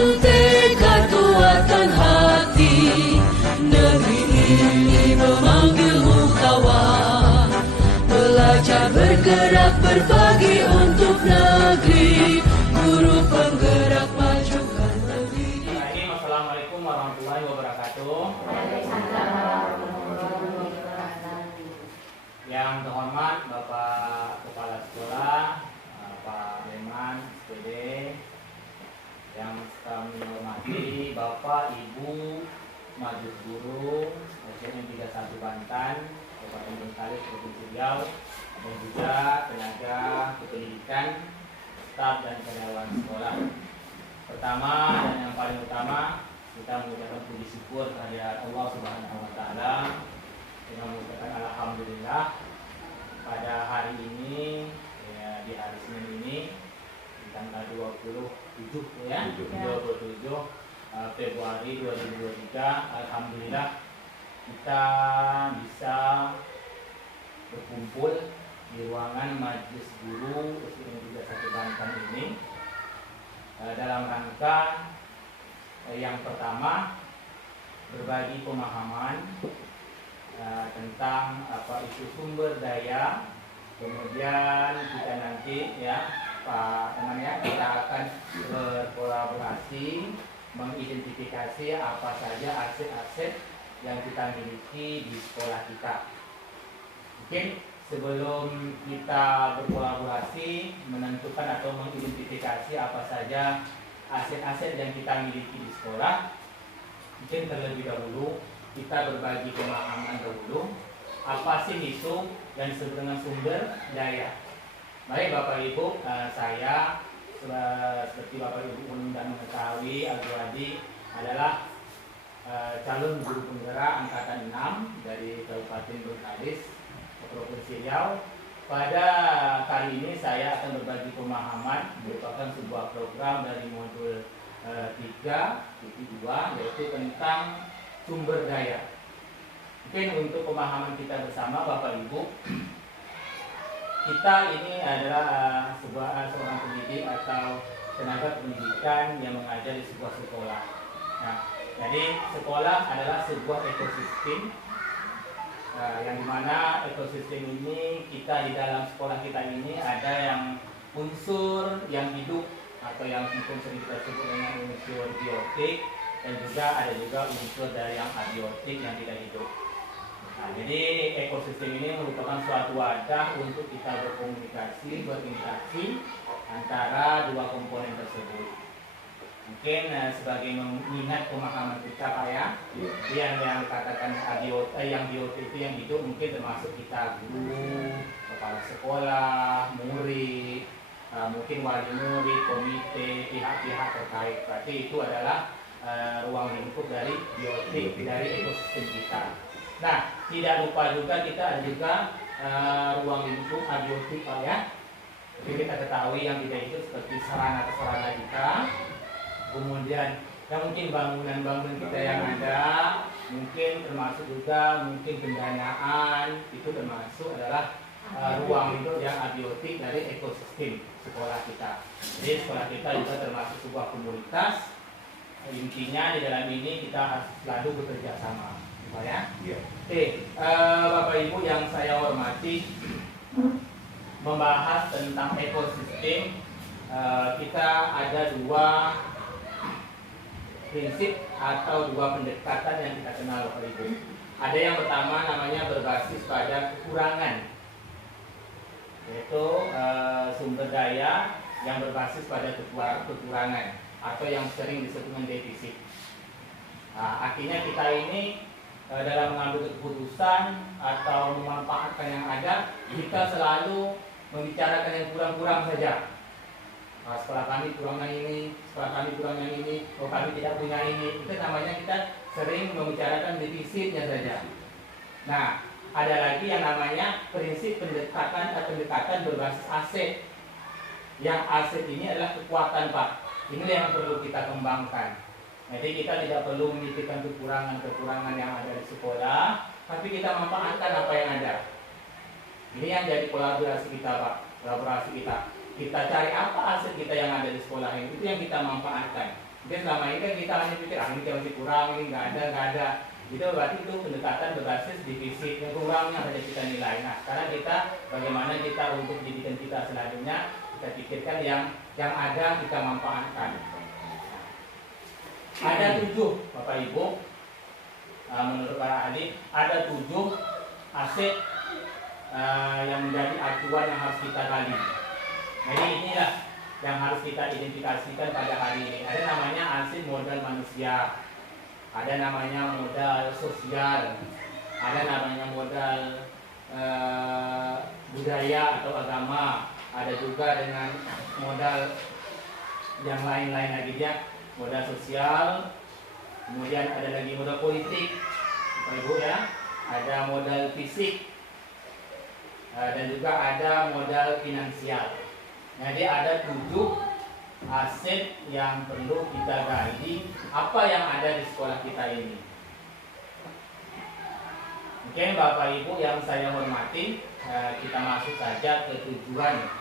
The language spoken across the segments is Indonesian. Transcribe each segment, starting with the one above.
tekad kuatkan hati, negeri ini memanggilmu kawan. Belajar bergerak berbagi untuk negeri, guru penggerak majukan negeri. Assalamualaikum warahmatullahi wabarakatuh. Yang terhormat Bapak Kepala Sekolah, Pak Leman, SPD, yang kami hormati Bapak, Ibu, Majelis Guru, SDN 31 Banten, Kabupaten Bengkalis, Provinsi Riau, dan juga tenaga kependidikan, staf dan karyawan sekolah. Pertama dan yang paling utama, kita mengucapkan puji syukur kehadirat Allah Subhanahu wa Ta'ala dengan mengucapkan alhamdulillah pada hari ini, ya, di hari Senin ini di tanggal 27 ya, 27 Februari 2023, alhamdulillah kita bisa berkumpul di ruangan Majelis Guru SDN 31 Banten ini dalam rangka yang pertama berbagi pemahaman tentang isu sumber daya. Kemudian kita nanti ya Pak namanya kita akan berkolaborasi mengidentifikasi apa saja aset-aset yang kita miliki di sekolah kita. Mungkin sebelum kita berkolaborasi menentukan atau mengidentifikasi apa saja aset-aset yang kita miliki di sekolah, mungkin terlebih dahulu kita berbagi pemahaman dahulu apa sih isu dan dengan sumber daya. Baik Bapak Ibu, saya seperti Bapak Ibu dan mengetahui Al-Juwadi adalah calon guru penggerak angkatan 6 dari Kabupaten Bengkalis, Provinsi Riau. Pada kali ini saya akan berbagi pemahaman merupakan sebuah program dari modul 3.2 yaitu tentang sumber daya. Mungkin untuk pemahaman kita bersama Bapak Ibu, kita ini adalah seorang pendidik atau tenaga pendidikan yang mengajar di sebuah sekolah. Nah, jadi sekolah adalah sebuah ekosistem yang dimana ekosistem ini kita di dalam sekolah kita ini ada yang unsur yang hidup atau yang mungkin sering kita sebut dengan unsur biotik, dan juga ada juga unsur dari yang abiotik yang tidak hidup. Nah, jadi ekosistem ini merupakan suatu wadah untuk kita berkomunikasi, berinteraksi antara dua komponen tersebut. Mungkin sebagai mengingat pemahaman kita Pak ya, yang dikatakan yang biotik itu yang hidup mungkin termasuk kita guru, kepala sekolah, murid, mungkin wali murid, komite, pihak-pihak terkait. Berarti itu adalah ruang lingkup dari biotik dari ekosistem kita. Nah, tidak lupa juga kita ada juga ruang lingkup abiotik Pak ya. Jadi kita ketahui yang tidak itu seperti sarana-sarana kita, kemudian yang mungkin bangunan-bangunan kita yang ada, mungkin termasuk juga mungkin pendanaan, itu termasuk adalah ruang lingkup yang abiotik dari ekosistem sekolah kita. Jadi sekolah kita juga termasuk sebuah komunitas. Intinya di dalam ini kita harus selalu bekerja sama, Pak ya. Bapak Ibu yang saya hormati, membahas tentang ekosistem, kita ada dua prinsip atau dua pendekatan yang kita kenal Bapak Ibu. Ada yang pertama namanya berbasis pada kekurangan, yaitu sumber daya yang berbasis pada kekurangan atau yang sering disebut dengan defisit. Nah, artinya kita ini dalam mengambil keputusan atau memanfaatkan yang ada, kita selalu membicarakan yang kurang-kurang saja. Nah, sekolah kami kurang yang ini, sekolah kami kurang yang ini, kami tidak punya ini. Itu namanya kita sering membicarakan defisitnya saja. Nah, ada lagi yang namanya prinsip pendekatan berbasis aset. Yang aset ini adalah kekuatan Pak. Ini yang perlu kita kembangkan. Jadi kita tidak perlu memikirkan kekurangan-kekurangan yang ada di sekolah, tapi kita manfaatkan apa yang ada. Ini yang jadi kolaborasi kita Pak, kolaborasi kita. kita cari apa aset kita yang ada di sekolah ini, itu yang kita manfaatkan. Mungkin selama ini kan kita hanya pikir, ini masih kurang, ini nggak ada. Itu berarti itu pendekatan berbasis divisi, yang kurangnya saja kita nilai. Nah, sekarang kita bagaimana kita untuk pendidikan kita selanjutnya, kita pikirkan yang ada kita manfaatkan. Ada 7, Bapak Ibu, menurut para ahli, ada 7 aset yang menjadi acuan yang harus kita gali. Jadi inilah yang harus kita identifikasikan pada hari ini. Ada namanya aset modal manusia, ada namanya modal sosial, ada namanya modal budaya atau agama, ada juga dengan modal yang lain-lain lagi ya, modal sosial, kemudian ada lagi modal politik, Bapak Ibu ya, ada modal fisik, dan juga ada modal finansial. Jadi ada 7 aset yang perlu kita gali apa yang ada di sekolah kita ini. Oke, Bapak Ibu yang saya hormati, kita masuk saja ke tujuan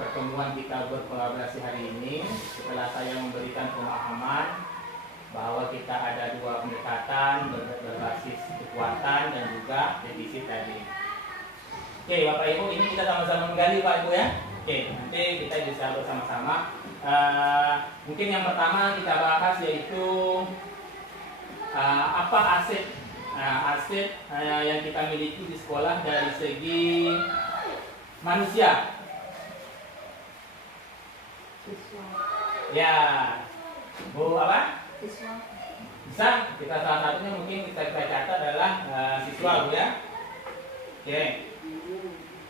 pertemuan kita berkolaborasi hari ini. Setelah saya memberikan pemahaman bahwa kita ada 2 pendekatan berbasis kekuatan dan juga defisit tadi. Oke, Bapak Ibu, ini kita sama-sama menggali, Pak Ibu ya. Oke, nanti kita bisa bersama-sama. Mungkin yang pertama kita bahas yaitu apa aset yang kita miliki di sekolah dari segi manusia. Siswa. Ya, Bu apa? Siswa. Bisa, kita salah satunya mungkin kita catat adalah siswa, Bu ya. Oke.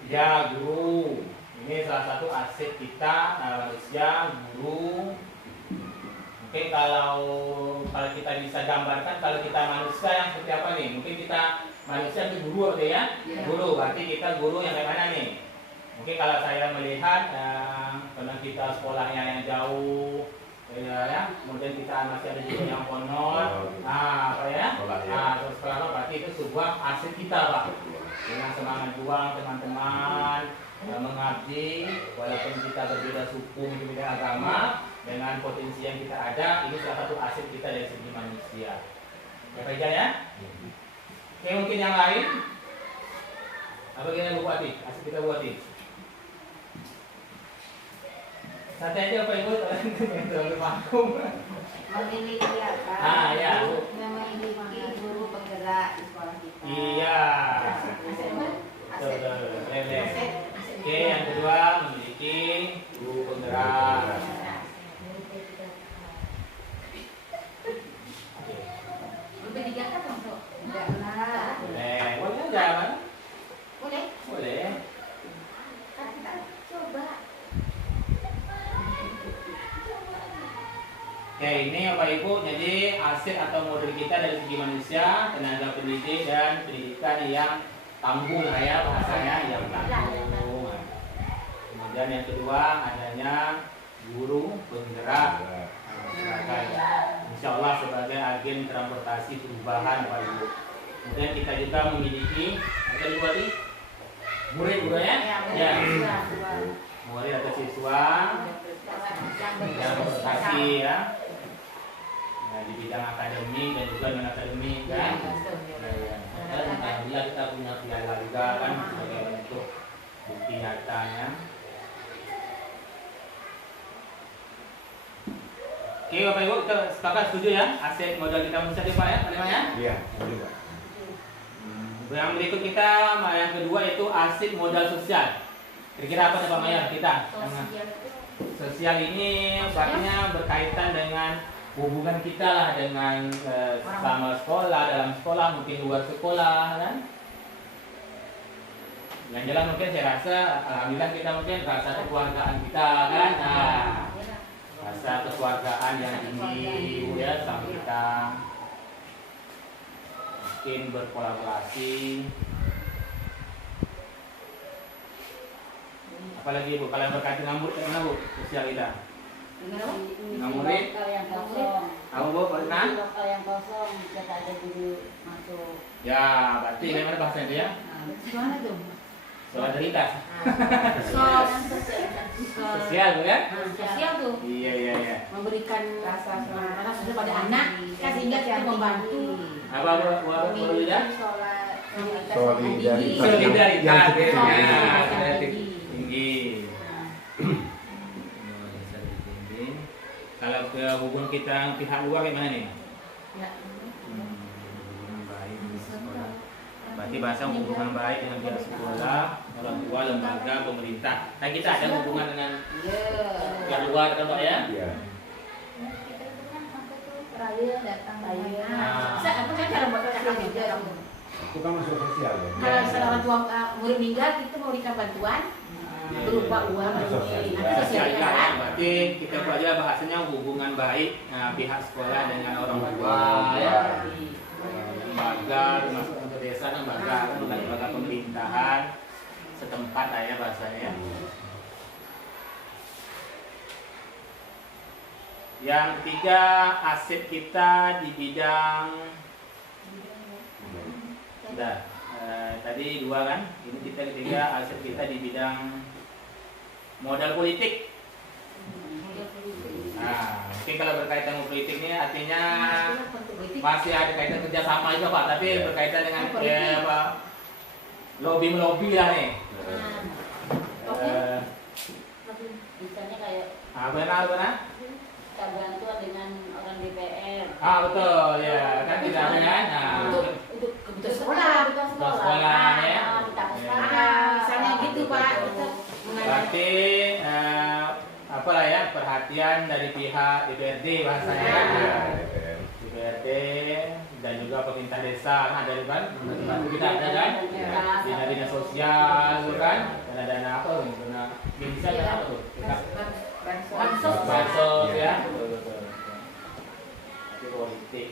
Ya, guru. Ini salah satu aset kita, manusia, guru. Oke, kalau kita bisa gambarkan, kalau kita manusia yang seperti apa nih? Mungkin kita manusia itu guru ya? Ya. Guru, berarti kita guru yang kayak mana nih? Mungkin kalau saya melihat, karena kita sekolahnya yang jauh, ya, kemudian kita masih ada juga yang honor, apa ya? Terus sekolah berarti itu sebuah aset kita, Pak. Dengan semangat juang teman-teman, mengabdi, walaupun kita berbeda suku, berbeda agama, dengan potensi yang kita ada, ini salah satu aset kita dari segi manusia. Ya, Pak Ijal ya? Oke, mungkin yang lain, apa kita Bu Ati? Aset kita Bu Ati. Santai aja Pak Ibu, kalian terlalu vakum. Memiliki apa? Ya. Memiliki guru penggerak di sekolah kita. Iya. Oke, yang kedua memiliki guru penggerak. Bertiga kan untuk? Enggak lah. Boleh jangan? Boleh. Boleh. Kan kita coba. Oke, ini Bapak Ibu, jadi aset atau model kita dari segi manusia, tenaga pendidik dan pendidikan yang tanggung lah ya bahasanya, yang tanggung. Kemudian yang kedua adanya guru penggerak, insya Allah sebagai agen transportasi perubahan Bapak Ibu. Kemudian kita juga memiliki ada dua nih murid juga ya, murid atau siswa yang berprestasi ya. Di bidang akademik dan juga non akademik kan. Alhamdulillah kita punya piala juga kan sebagai bentuk bukti nyatanya. Oke Bapak Ibu, kita sepakat setuju ya aset modal kita manusia Pak ya, ya? Iya, setuju Pak. Yang berikut kita, yang kedua itu aset modal sosial. Kira-kira apa nih Pak Mayor kita? Sosial ini artinya berkaitan dengan hubungan kita lah dengan sama sekolah, dalam sekolah, mungkin luar sekolah kan. Yang jelas mungkin saya rasa alhamdulillah kita mungkin rasa kekeluargaan kita kan. Rasa kekeluargaan yang tinggi ya sama kita. Mungkin berkolaborasi. Apalagi Bu, kalau berkaitan dengan murid mana Bu? Sosial kita. Murid yang kosong. Kamu Bu, pernah? Lokal yang kosong bisa ada guru masuk. Ya, berarti bagaimana bahasa itu ya? Gimana tuh? solidaritas. Sosial Sosial kan? sosial tuh Iya. memberikan rasa sosial pada anak kan sehingga kita membantu Apa Wida? Solidaritas. Solidaritas Yang ya. Yang Tinggi. Kalau ke hubungan kita pihak luar gimana nih? ya. Hubungan baik dengan sekolah. Berarti bahasa hubungan baik dengan pihak sekolah, orang tua, lembaga, pemerintah. Kan kita ada hubungan dengan pihak luar kan Pak ya? Iya. Raya datang raya. Ah. Apa kan cara buat cakap juga kamu. Itu kan masuk sosial ya. Kalau misalnya orang tua murid meninggal kita memberikan bantuan berupa uang Sosial kan? Berarti kita pelajari bahasanya hubungan baik pihak sekolah dengan orang tua ya. Lembaga, termasuk untuk desa lembaga pemerintahan setempat ya bahasanya ya. Yang ketiga, aset kita di bidang tadi dua kan, ini kita ketiga aset kita di bidang modal politik. Nah, mungkin kalau berkaitan dengan politik ini artinya masih ada kaitan kerjasama juga Pak, tapi berkaitan dengan lobby lah nih. Misalnya kayak Benar. kita bantuan dengan orang DPR. Betul ya, kan tidak ada kan? Untuk kebutuhan sekolah, sekolah ya. Misalnya gitu Pak. Berarti apa lah ya, perhatian dari pihak DPRD bahasanya kan? DPRD dan juga pemerintah desa kan ada kan? Bantu kita ada kan? Dinas sosial kan? Dana apa tuh? Dana bisa dan apa tuh? Bansos ya. Betul. Tapi politik.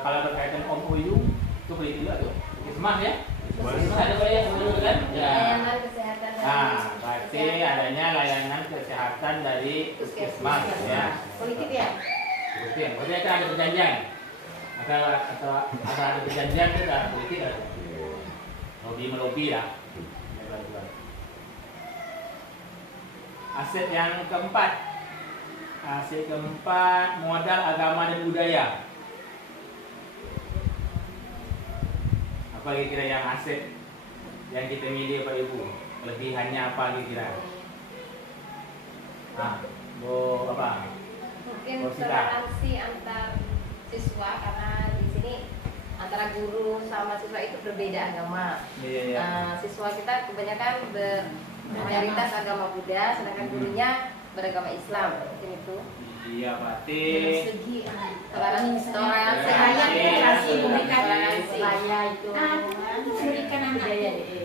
Kalau berkaitan MOU itu politik juga tuh. Kismas ya? Kismas ada boleh ya sebelum kan? Ya. Berarti adanya layanan kesehatan dari Puskesmas ya. Politik ya? Politik. Berarti akan ada perjanjian. Atau ada perjanjian itu ada politik atau melobi ya. Aset yang keempat, modal agama dan budaya. Apa kira-kira yang aset yang kita milih Pak Ibu? Kelebihannya apa kira-kira? Apa? Mungkin Rosita. toleransi antar siswa karena di sini antara guru sama siswa itu berbeda agama. Iya. Nah, siswa kita kebanyakan mayoritas agama Buddha, sedangkan gurunya beragama Islam. Mungkin itu. Iya, berarti Segi Toleransi toleransi memberikan toleransi. raya itu memberikan anak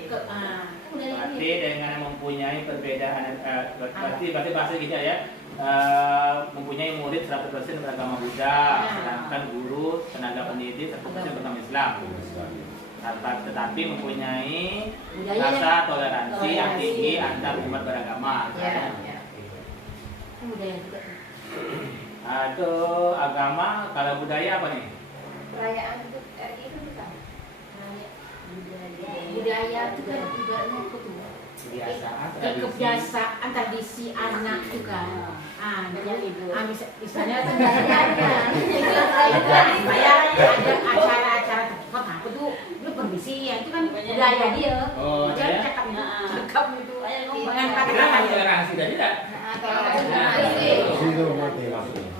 ke berarti dengan mempunyai perbedaan berarti bahasa kita ya, mempunyai murid 100% beragama Buddha, sedangkan guru tenaga pendidik 100% beragama Islam. Tetapi mempunyai rasa toleransi yang tinggi antar umat beragama. budaya juga. Aduh, agama, kalau budaya apa nih? Perayaan itu RI itu bukan? Budaya itu kan juga Kebiasaan, kebiasaan tradisi anak juga. Misalnya ada acara-acara tempat apa tuh, lu permisi ya itu kan budaya dia. Oh, Dia ya. cakap itu, dengan Kita kata-kata. toleransi dan tidak. Itu mengerti maksudnya.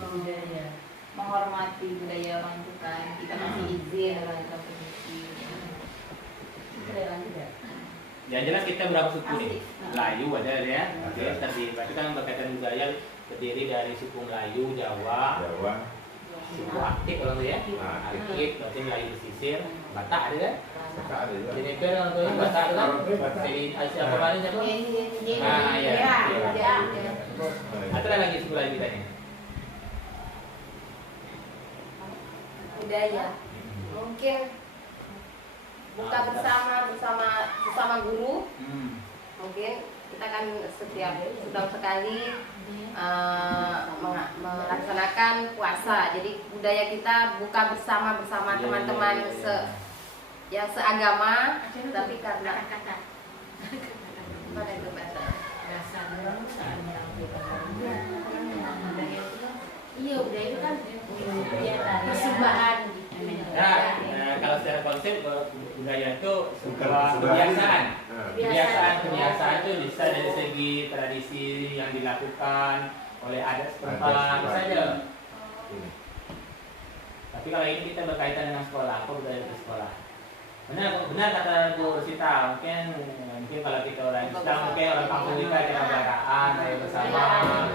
Menghormati budaya orang itu kan, kita kasih izin orang itu permisi. Yang jelas kita berapa suku nih? Melayu ada ya. Oke, berarti kan berkaitan budaya terdiri dari suku Melayu, Jawa, suku aktif kalau tuh ya. Aktif, berarti Melayu pesisir, Batak ada kan? Batak ada juga. Jeneper kalau tuh Batak ada kan? Jadi siapa mana siapa? Nah, ya. Atau ada lagi suku lain kita nih? Budaya mungkin buka bersama guru. Mungkin kita kan setiap setahun sekali melaksanakan puasa. Jadi budaya kita buka bersama teman-teman yang seagama, tapi karena kata-kata pada itu bahasa. iya budaya itu kan persembahan Nah, kalau secara konsep budaya itu sebuah Bukan kebiasaan. Nah, Kebiasaan itu bisa dari segi tradisi yang dilakukan oleh adat setempat Adat saja. ini. Tapi kalau ini kita berkaitan dengan sekolah, apa budaya di sekolah? Benar kata Bu Sita, mungkin kalau kita orang Islam, mungkin orang kampung kita ada keagamaan, ada bersama,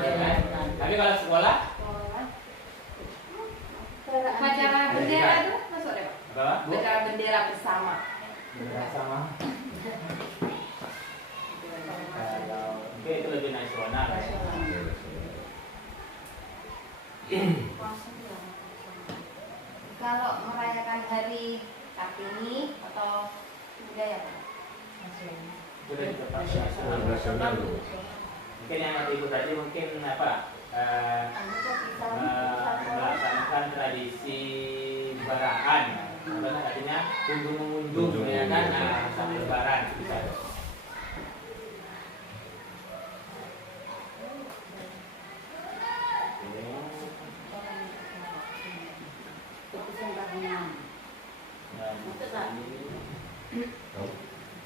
ya kan? Tapi kalau sekolah, Upacara bendera itu masuk deh Pak. apa Bu? Upacara bendera bersama. Bersama. Kalau mungkin itu lebih nasional ya. Kalau merayakan hari Kartini atau budaya Pak? Sudah tetap nasional. Nasional loh. Mungkin yang nanti Ibu tadi mungkin apa? Melaksanakan tradisi lebaran, apa artinya kunjung-mengunjung ya kan, saat lebaran bisa.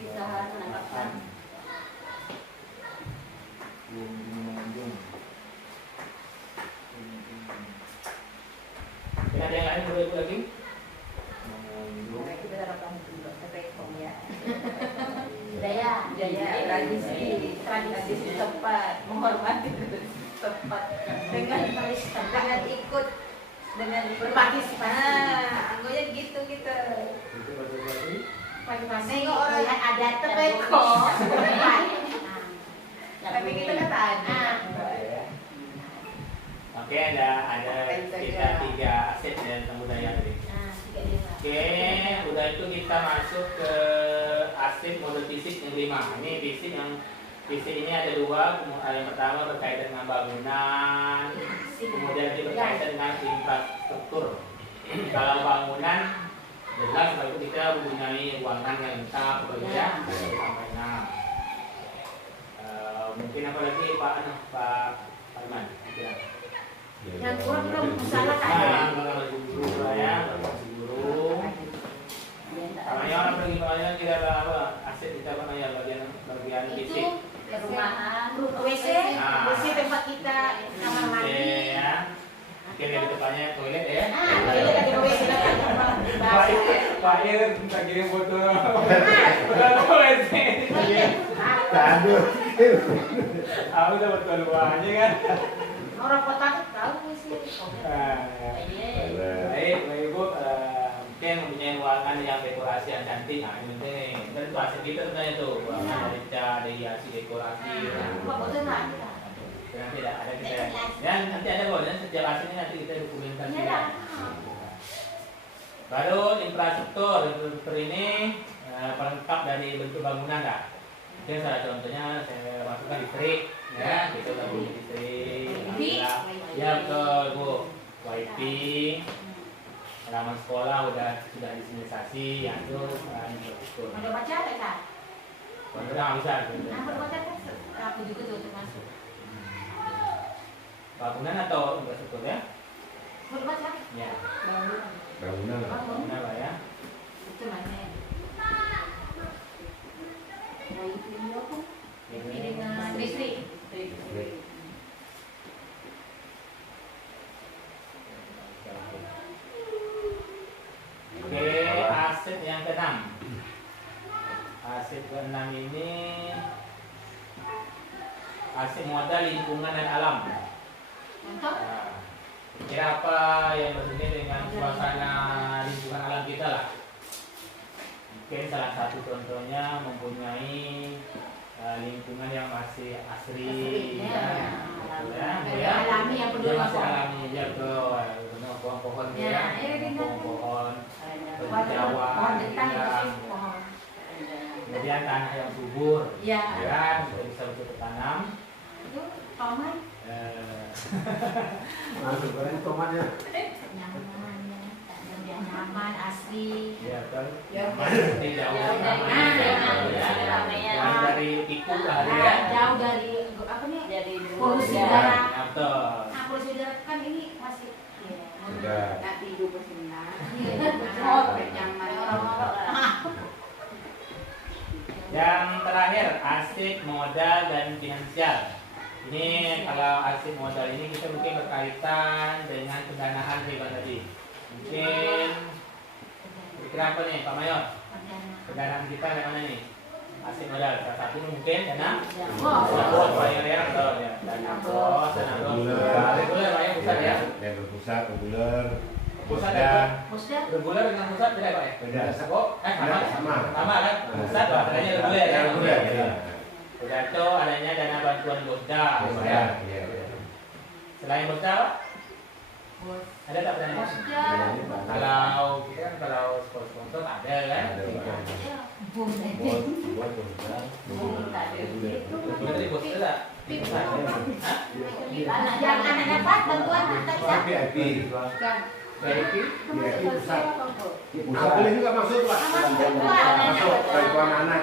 pisahan menangkapkan Kunjung-mengunjung. Ada yang lain boleh lagi? Mengunjung. Kita harapkan juga rekom ya. budaya Tradisi tempat, menghormati tempat dengan ikut berpartisipasi anggonya gitu kita. Itu berarti partisipasi Nengok orang yang ada teko. tapi Tapi kita kan tanya. Oke, ada kita 3 aset tentang budaya tadi. Oke, udah itu kita masuk ke aset model fisik yang 5. Ini fisik yang fisik ini ada 2. Yang pertama berkaitan dengan bangunan, kemudian itu berkaitan dengan infrastruktur. Kalau bangunan jelas kalau kita mempunyai ruangan yang lengkap, bekerja sampai 6. Mungkin apa lagi Pak Arman? yang kurang masalah kan Guru ya, guru. Namanya orang pergi kemana kita apa? Aset kita apa namanya bagian fisik. perumahan WC Nah. WC tempat kita kamar mandi Ya. Mungkin di depannya toilet ya. toilet ada WC Pak Ir minta kirim foto. Udah toilet. Aduh. Aku dapat keluarnya kan. orang kota tuh tahu sih Baik, Ibu, mungkin mempunyai ruangan yang dekorasi yang cantik. Nah, ini penting. Dan itu aset kita sebenarnya tuh. Ruangan dari cat, dari hiasi dekorasi. kok betul nggak Dengan tidak ada kita. Dan nanti ada kok. Dan setiap aset ini nanti kita dokumentasikan. Baru infrastruktur. Infrastruktur ini pelengkap dari bentuk bangunan dah. Mungkin salah contohnya saya masukkan listrik, ya, kita udah punya listrik. Ya betul Bu, wifi, halaman sekolah sudah disinalisasi, ya itu infrastruktur. ada baca ada kan Kontrol nggak bisa. nah berbaca kan aku juga tuh termasuk Bangunan atau infrastruktur ya? berbaca Ya, Bangunan lah. bangunan lah ya. itu mana Dengan listrik. Oke, aset yang ke-6. Aset ke-6 ini aset modal lingkungan dan alam. untuk Nah, kira apa yang berbeda dengan suasana lingkungan alam kita lah. Mungkin salah satu contohnya mempunyai lingkungan yang masih asri, alami yang penuh masih alami ya betul, penuh pohon-pohon ya, pohon-pohon pohon kentang pohon kemudian tanah yang subur, ya kan bisa bertanam. itu tomat Masuk barang tomatnya. nyaman tak ada nyaman, asri. Ya kan? Ya, Masih jauh jauh dari Jangan dari tikuk lah ya. Jauh dari apa nih? Jadi Polusi ya. udara. Betul. Nah, polusi udara kan ini masih Sudah. Nanti hidup bersenang. Oh, Nyaman. Yang terakhir, aset modal dan finansial. Ini kalau aset modal ini kita mungkin berkaitan dengan pendanaan riba tadi. Mungkin kira apa nih Pak Mayor? Pendanaan kita yang mana nih? Aset modal. Salah satu mungkin dana bos bayar ya atau ya dana bos, dana bos. Reguler Pak ya pusat ya. Yang berpusat, reguler, Pusat posda. ya. Maksudnya Reguler dengan pusat beda Pak ya? Beda. Oh, sama. Sama. Sama kan? Pusat adanya reguler ya. Reguler, ya. Udah itu adanya dana bantuan bosda, Pak ya. Ya, ya, ya. Selain bosda Pak? Ada tak dana? Kalau kita kan kalau sponsor ada kan? Ada, Pak. bom Buat posda. Reguler di bosda tak? Hah? yang anak dapat bantuan tak bisa. VIP. VIP? VIP pusat. Pusat boleh juga masuk, Pak. Masuk bantuan anak.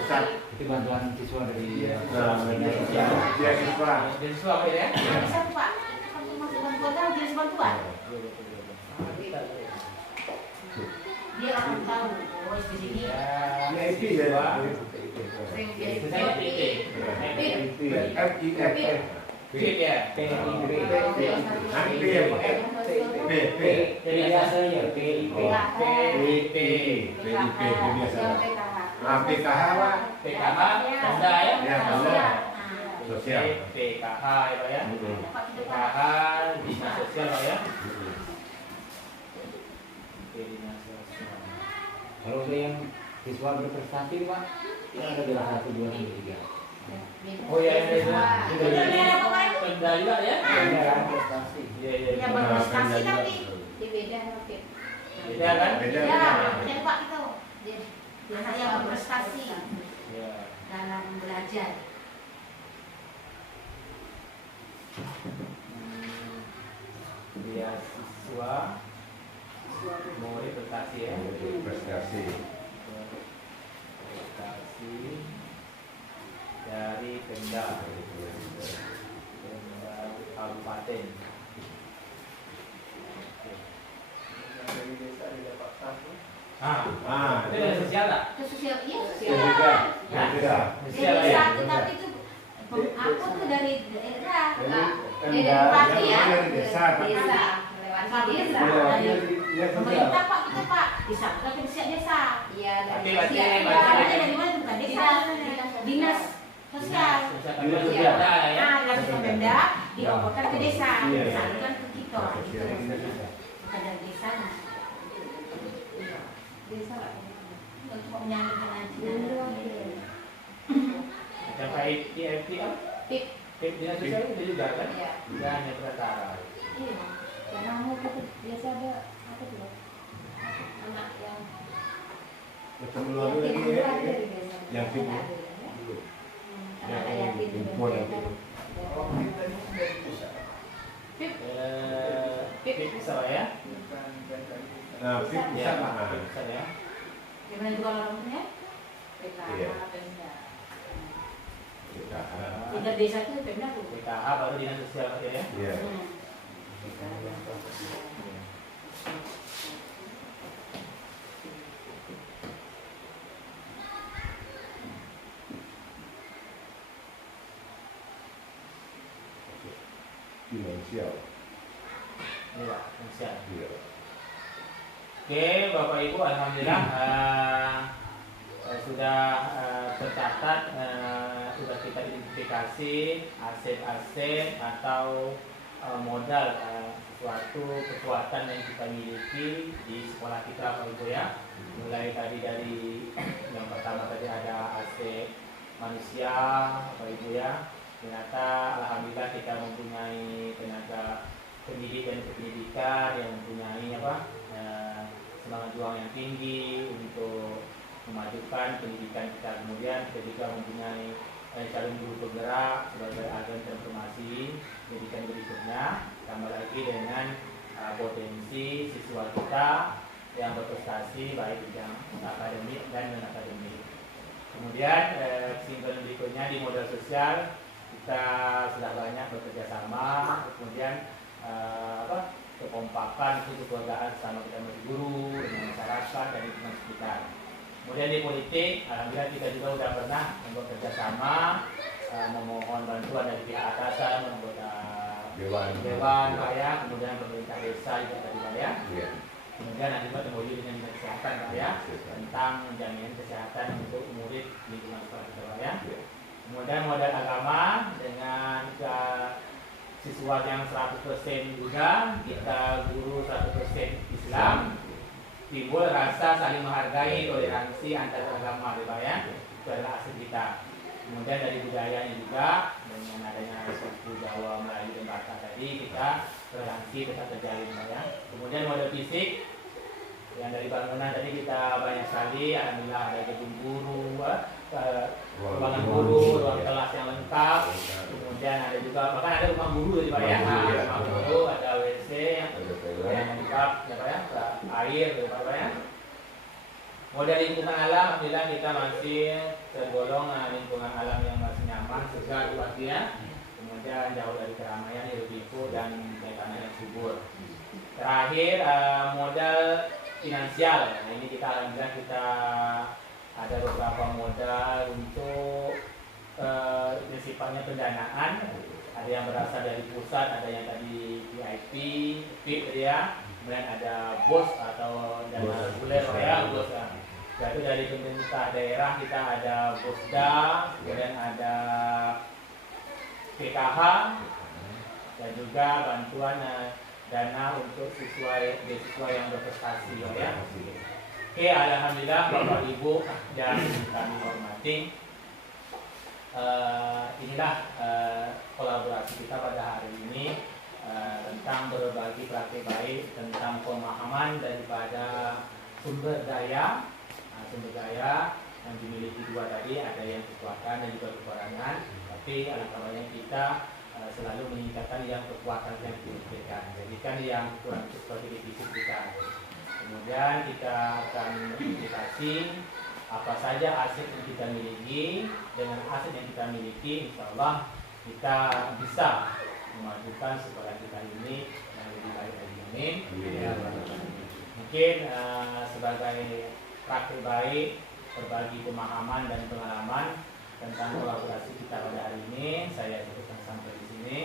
Pusat. Itu bantuan siswa dari Dia siswa. Beasiswa Pak ya? Nggak bisa tuh, Pak. Kamu masuk bantuan kan jenis bantuan. Dia orang tahu. Oh, di sini. VIP ya. Itu saya PP. FIF. VIP ya? Nanti ya, Pak. PP. Jadi biasanya PIP. PP. PIP itu biasa. Nah, PKH, Pak. PKH, Pemda ya? Ya, Pemda. Sosial. PKH ya Pak ya? PKH, Dinas Sosial Pak ya? Oke, Dinas Sosial. Kalau ada yang siswa berprestasi Pak, kita ada gelar 1, 2, 3. Oh iya, iya, iya. Pemda juga. Pemda juga ya? Ada kan prestasi. Iya, iya. Ya, berprestasi tapi Beda sama Pip. Beda kan? Beda. ya, yang Pak itu. Biasanya berprestasi Iya. dalam belajar. Beasiswa murid prestasi ya? Prestasi. Prestasi dari Pemda Kabupaten. Oke. Dari desa dapat satu. Itu dari sosial tak? Itu sosial, iya Iya juga. sosial. Ya, beda. Sosial Dari ya? satu tapi itu aku tuh dari daerah. Dari Dari bupati ya. dari desa, Pak. Desa. Lewati Kalau desa. desa, dari pemerintah Pak kita Pak, bisa kita ke desa. Iya, Tapi dari berarti sosial. berarti Caranya dari mana bukan desa, dinas sosial. Dinas sosial ada ya? Nah, dari Pemda dilaporkan ke desa, Iya. disalurkan ke kita. Sosial ini Gitu. bisa. Bukan dari desa. Desa. Untuk menyalurkan aja. Macam PIP apa? Pip. PIP dinas sosial itu juga kan? Iya. Dan hanya perantara. Iya. Yang kamu itu biasa ada apa tuh? Anak yang Ketemu lagi lagi ya. Yang Pip. Pip. Anak Yang yatim juga. impor yang Pip. PIP sama ya? Nah, Pip bisa, Pak. Bisa ya? Gimana juga orangnya? Iya. Pemda. PKH. Tinggal desa itu Pemda tuh. PKH baru dinas sosial ya? Iya. Finansial. Iya, sosial. Iya. Oke, Bapak Ibu, alhamdulillah sudah tercatat, sudah kita identifikasi aset-aset atau modal suatu kekuatan yang kita miliki di sekolah kita, Bapak Ibu ya. Mulai tadi dari yang pertama tadi ada aset manusia, Bapak Ibu ya. Ternyata alhamdulillah kita mempunyai tenaga pendidik dan pendidikan yang mempunyai semangat juang yang tinggi untuk memajukan pendidikan kita. Kemudian kita juga mempunyai calon guru penggerak sebagai agen transformasi pendidikan berikutnya. Tambah lagi dengan potensi siswa kita yang berprestasi baik bidang akademik dan non akademik. Kemudian kesimpulan berikutnya di modal sosial kita sudah banyak bekerja sama, kemudian kekompakan, kekeluargaan sama kita menjadi guru dengan masyarakat dan lingkungan sekitar. Kemudian di politik, alhamdulillah kita juga sudah pernah bekerja sama, memohon bantuan dari pihak atasan, membuat dewan Pak ya, kemudian pemerintah desa juga tadi Pak ya. Kemudian nanti juga MOU dengan dinas kesehatan Pak ya, tentang jaminan kesehatan untuk murid lingkungan sekolah kita Pak ya. Kemudian modal agama dengan siswa yang 100% juga, kita guru 100% Islam, timbul rasa saling menghargai, toleransi antar agama Pak ya. Itu adalah aset kita. Kemudian dari budayanya juga, dengan adanya suku Jawa, Melayu, dan Batak tadi, kita toleransi tetap terjalin Pak ya. Kemudian model fisik, yang dari bangunan tadi kita banyak sekali, alhamdulillah ada gedung guru, ruangan guru, ruang kelas yang lengkap. Kemudian ada juga, bahkan ada rumah guru tadi Pak ya, rumah guru, ada WC yang lengkap, ya Pak ya, air, ya Pak ya. Model lingkungan alam, alhamdulillah kita masih tergolong lingkungan alam yang masih nyaman, segar, luasnya. Kemudian jauh dari keramaian, hiruk pikuk dan tanah yang subur. Terakhir modal finansial. Nah, ini kita alhamdulillah kita ada beberapa modal untuk yang sifatnya pendanaan. Ada yang berasal dari pusat, ada yang tadi VIP, VIP ya. Kemudian ada BOS atau dana reguler ya, BOS ya. Yaitu dari pemerintah daerah kita ada BOSDA, kemudian ada PKH dan juga bantuan dana untuk siswa yang berprestasi ya. Oke, alhamdulillah Bapak Ibu yang kami hormati, inilah kolaborasi kita pada hari ini tentang berbagi praktik baik, tentang pemahaman daripada sumber daya yang dimiliki dua tadi, ada yang kekuatan dan juga kekurangan, tapi alangkah banyak kita selalu meningkatkan yang kekuatan yang dimilikikan, jadikan yang kurang seperti defisit kita. Kemudian kita akan mengidentifikasi apa saja aset yang kita miliki. Dengan aset yang kita miliki, insya Allah kita bisa memajukan sekolah kita ini yang lebih baik lagi. Amin. Mungkin sebagai praktik baik, berbagi pemahaman dan pengalaman tentang kolaborasi kita pada hari ini, saya cukupkan sampai di sini.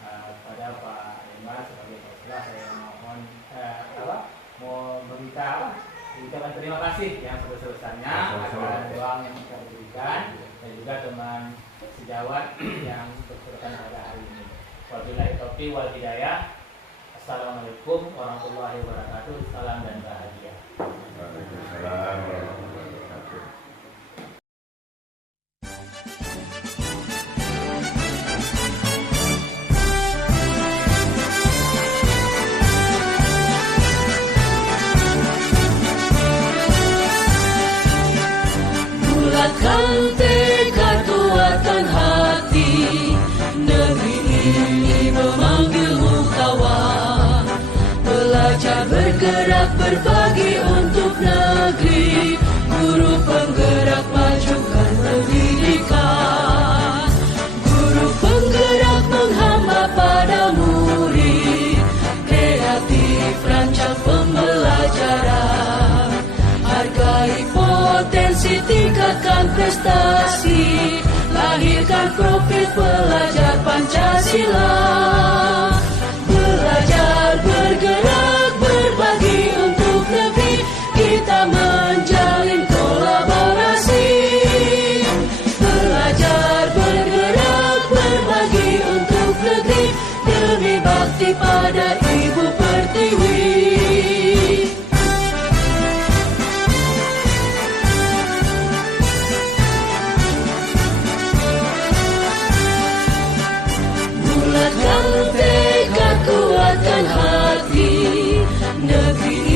Kepada Pak Emma sebagai konselor, saya mohon mau meminta ucapan terima kasih yang sebesar-besarnya atas doa yang kita berikan, dan juga teman sejawat yang berkenan pada hari ini. Wabillahi taufiq wal hidayah. Assalamualaikum warahmatullahi wabarakatuh. Salam dan bahagia. Waalaikumsalam warahmatullahi wabarakatuh. Bulatkan tekad, kuatkan hati, negeri ini memanggilmu kawan. Belajar bergerak berbagi untuk negeri, guru penggerak majukan pendidikan. Guru penggerak menghamba pada murid, kreatif rancang pembelajaran. Hargai potensi, tingkatkan prestasi, lahirkan profil pelajar Pancasila. Belajar bergerak berbagi untuk negeri, kita menjalin kolaborasi. Belajar bergerak berbagi untuk negeri, demi bakti pada Ibu Pertiwi. Bulatkan tekad, kuatkan hati, negeri